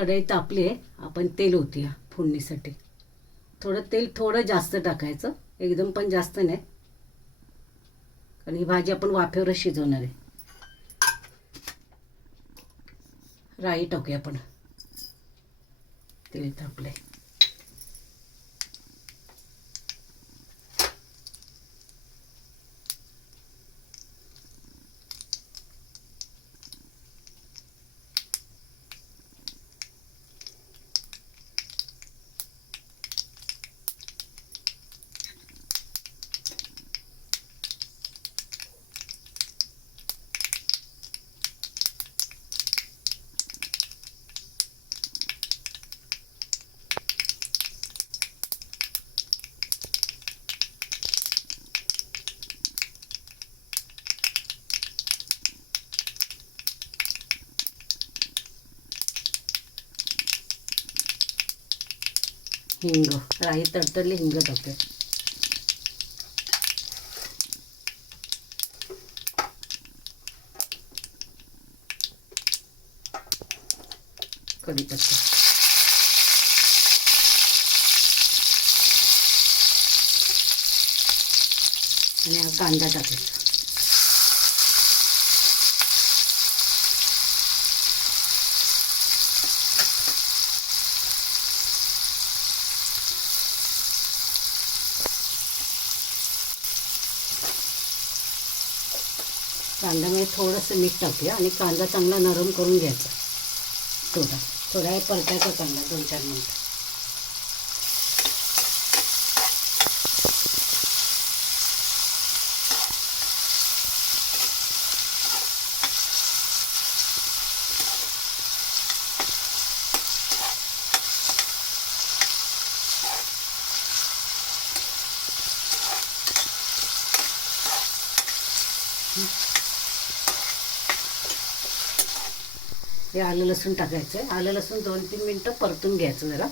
कढई तापली आहे. आपण तेल ओतूया फोडणीसाठी. तेल थोडं जास्त टाकायचं, एकदम पण जास्त नाही, कारण ही भाजी आपण वाफेवरच शिजवणार आहे. राई टाकूया आपण. तेल तापले. हिंग, राई तडतडली, हिंग टाकते. कढीपत्ता आणि हा कांदा टाकायचा. कांद्यामध्ये थोडंसं मीठ टाकूया आणि कांदा चांगला नरम करून घ्यायचा. थोडा वेळ परतायचा कांदा, 2-4 मिनिटं. हे आलं लसूण टाकायचं आहे. आलं लसूण 2-3 मिनटं परतून घ्यायचं जरा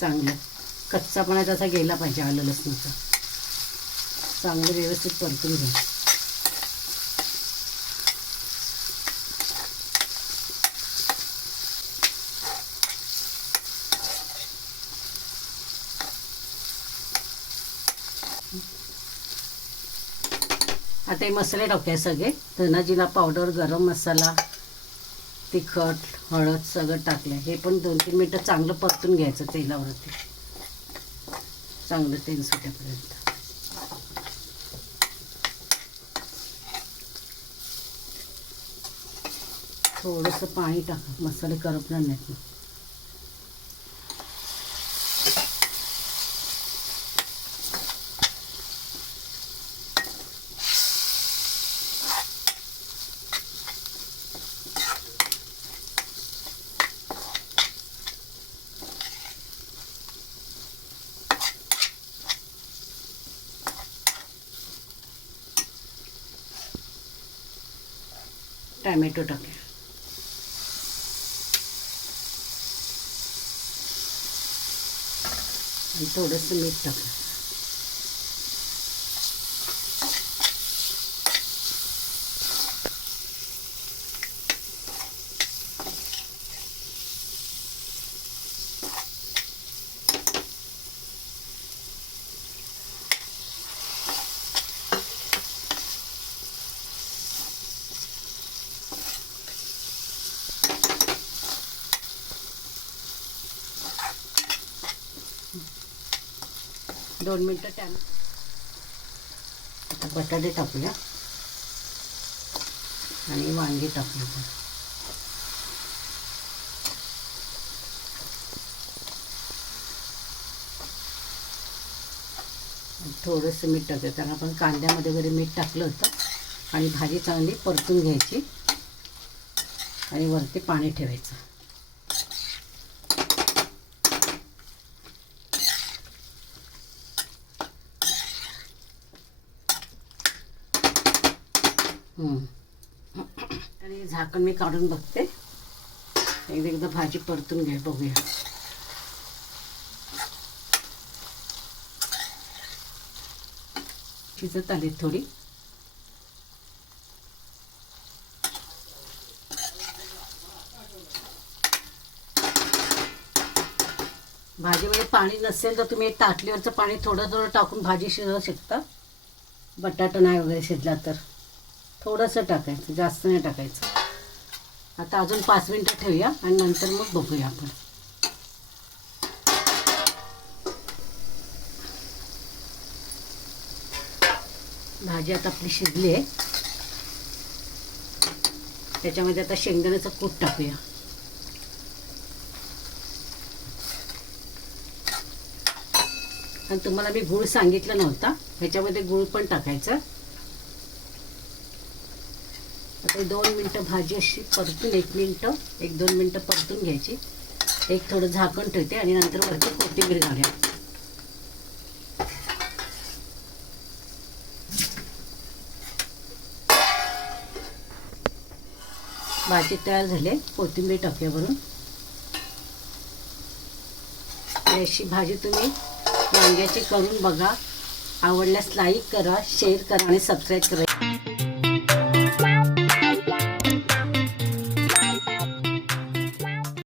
चांगलं. कच्चापणा त्याचा गेला पाहिजे आलं लसूणचा. चांगलं व्यवस्थित परतून घ्या. आता हे मसाले टाकूया सगळे. धना जिरा पावडर, गरम मसाला, तिखट, हळद सगळं टाकलं. हे पण 2-3 मिनटं चांगलं परतून घ्यायचं तेलावरती, चांगलं तेल सुटेपर्यंत. थोडंसं पाणी टाका, मसाले करपणार नाहीत. टॅमॅटो टाकूया आणि थोडंसं मीठ टाका. दोन मिनटं आता बटाटे टाकूया आणि वांगी टाकूया. थोडंसं मीठ टाकूया, कारण आपण कांद्यामध्ये वगैरे मीठ टाकलं होतं. आणि भाजी चांगली परतून घ्यायची आणि वरती पाणी ठेवायचं. आणि झाकण मी काढून बघते. एकदा भाजी परतून घ्या, बघूया. शिजत आली थोडी. भाजीमध्ये पाणी नसेल तर तुम्ही ताटलीवरचं पाणी थोडं थोडं टाकून भाजी शिजवू शकता. बटाटा नाही वगैरे शिजला तर थोडंसं टाकायचं, जास्त नाही टाकायचं. आता अजून 5 मिनटं ठेवूया आणि नंतर मग बघूया आपण. भाजी आता आपली शिजली आहे. त्याच्यामध्ये आता शेंगदाण्याचं कूट टाकूया. आणि तुम्हाला मी गूळ सांगितलं नव्हता, ह्याच्यामध्ये गूळ पण टाकायचं. आता 2 मिनटं भाजी अशी परतून 1-2 मिनटं परतून घ्यायची. एक थोडं झाकण ठेवते आणि नंतर वरती कोथिंबीर घालूया. भाजी तयार झाली. कोथिंबीर टाकूया वरून. अशी भाजी तुम्ही वांग्याची करून बघा. आवडल्यास लाईक करा, शेअर करा आणि सबस्क्राईब करा.